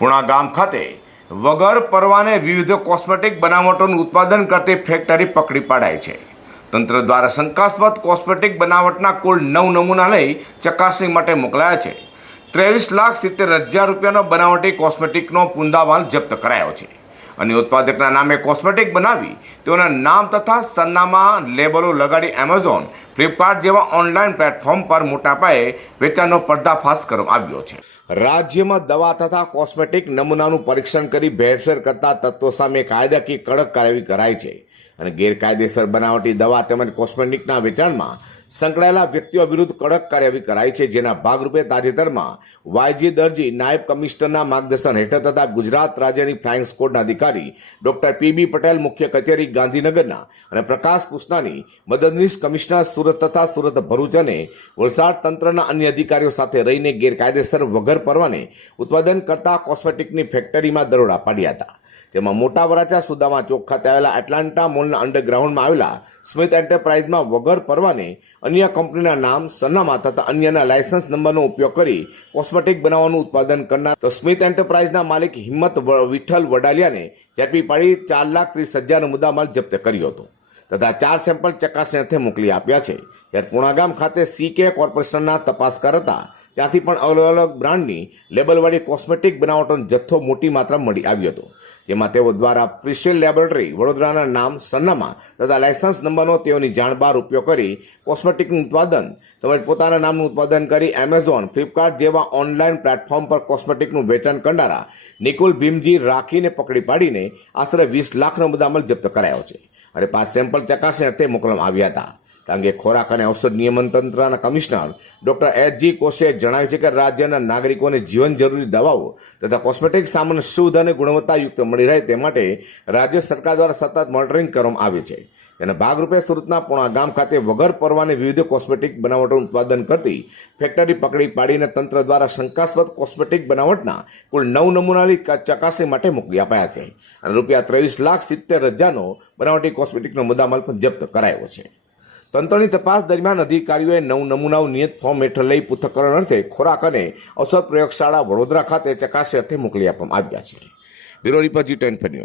પુણા ગામ ખાતે વગર પરવાને વિવિધ કોસ્મેટિક બનાવટોનું ઉત્પાદન કરતી ફેક્ટરી પકડી પાડાઈ છે. તંત્ર દ્વારા શંકાસ્પદ કોસ્મેટિક બનાવટના કુલ નવ નમૂના લઈ ચકાસણી માટે મોકલાયા છે. ત્રેવીસ લાખ સિત્તેર હજાર રૂપિયાનો બનાવટી કોસ્મેટિકનો પુંદાવાલ જપ્ત કરાયો છે. અને ઉત્પાદકના નામે કોસ્મેટિક બનાવી તેઓના નામ તથા સરનામા લેબલો લગાડી એમેઝોન ફ્લિપકાર્ટ જેવા ઓનલાઈન પ્લેટફોર્મ પર મોટા પાયે વેચાણનો પર્દાફાશ કરવામાં આવ્યો છે. રાજ્યમાં દવા તથા કોસ્મેટિક નમૂનાનું પરીક્ષણ કરી ભેળસેળ કરતા તત્વો સામે કાયદાકીય કડક કાર્યવાહી કરાઈ છે. અને ગેરકાયદેસર બનાવટી દવા તેમજ કોસ્મેટિકના વેચાણમાં સંકળાયેલા વ્યક્તિઓ વિરુદ્ધ કડક કાર્યવાહી કરાઈ છે, જેના ભાગરૂપે તાજેતરમાં વાયજી દરજી નાયબ કમિશનરના માર્ગદર્શન હેઠળ તથા ગુજરાત રાજ્યની ફ્લાઇંગ સ્કોડના અધિકારી ડોક્ટર પીબી પટેલ, મુખ્ય કચેરી ગાંધીનગરના અને પ્રકાશ કૃષ્ણાની મદદનીશ કમિશનર સુરત તથા સુરત ભરૂચ અને વલસાડ તંત્રના અન્ય અધિકારીઓ સાથે રહીને ગેરકાયદેસર વગર પરવાને ઉત્પાદન કરતા કોસ્મેટિકની ફેક્ટરીમાં દરોડા પાડ્યા હતા. તેમાં મોટા વરાછા સુદામા ચોક ખાતે આવેલા એટલાન્ટા મોલના અંડરગ્રાઉન્ડમાં આવેલા સ્મિથ એન્ટરપ્રાઇઝમાં વગર પરવાને અન્ય કંપનીના નામ, સરનામા તથા અન્યના લાયસન્સ નંબરનો ઉપયોગ કરી કોસ્મેટિક બનાવવાનું ઉત્પાદન કરનાર તો સ્મિથ એન્ટરપ્રાઇઝના માલિક હિંમત વિઠ્ઠલ વડાલિયાને ઝડપી પાડી ચાર લાખ ત્રીસ હજારનો મુદ્દામાલ જપ્ત કર્યો હતો. તથા ચાર સેમ્પલ ચકાસણી અર્થે મોકલી આપ્યા છે. જ્યારે પુણાગામ ખાતે સીકે કોર્પોરેશનના તપાસ કરતા ત્યાંથી પણ અલગ અલગ બ્રાન્ડની લેબલવાળી કોસ્મેટિક બનાવટોનો જથ્થો મોટી માત્રામાં મળી આવ્યો હતો. જેમાં તેઓ દ્વારા પ્રિસ્ટિલ લેબોરેટરી વડોદરાના નામ સરનામા તથા લાયસન્સ નંબરનો તેઓની જાણ બહાર ઉપયોગ કરી કોસ્મેટિકનું ઉત્પાદન તેમજ પોતાના નામનું ઉત્પાદન કરી એમેઝોન ફ્લિપકાર્ટ જેવા ઓનલાઈન પ્લેટફોર્મ પર કોસ્મેટિકનું વેચાણ કરનારા નિકુલ ભીમજી રાખીને પકડી પાડીને આશરે વીસ લાખનો મુદ્દામલ જપ્ત કરાયો છે. અને પાંચ સેમ્પલ ચકાસણી અર્થે મોકલવામાં આવ્યા હતા. અંગે ખોરાક અને ઔષધ નિયમન તંત્રના કમિશનર ડોક્ટર એચ જી કોશિએ જણાવ્યું છે કે રાજ્યના નાગરિકોને જીવન જરૂરી દવાઓ તથા કોસ્મેટિક સામાન શુદ્ધ અને ગુણવત્તાયુક્ત મળી રહે તે માટે રાજ્ય સરકાર દ્વારા સતત મોનિટરિંગ કરવામાં આવે છે. તેના ભાગરૂપે સુરતના પુણા ગામ ખાતે વગર પરવાને વિવિધ કોસ્મેટિક બનાવટોનું ઉત્પાદન કરતી ફેક્ટરી પકડી પાડીને તંત્ર દ્વારા શંકાસ્પદ કોસ્મેટિક બનાવટના કુલ નવ નમૂનાની ચકાસણી માટે મોકલી અપાયા છે. અને રૂપિયા ત્રેવીસ લાખ સિત્તેર હજારનો બનાવટી કોસ્મેટિકનો મુદ્દામાલ પણ જપ્ત કરાયો છે. તંત્રની તપાસ દરમિયાન અધિકારીઓએ નવ નમૂનાઓ નિયત ફોર્મ હેઠળ લઈ પૃથ્થકરણ અર્થે ખોરાક અને ઔષધ પ્રયોગશાળા વડોદરા ખાતે ચકાસણી અર્થે મોકલી આપવામાં આવ્યા છે. બ્યુરો રિપોર્ટ જી ટેન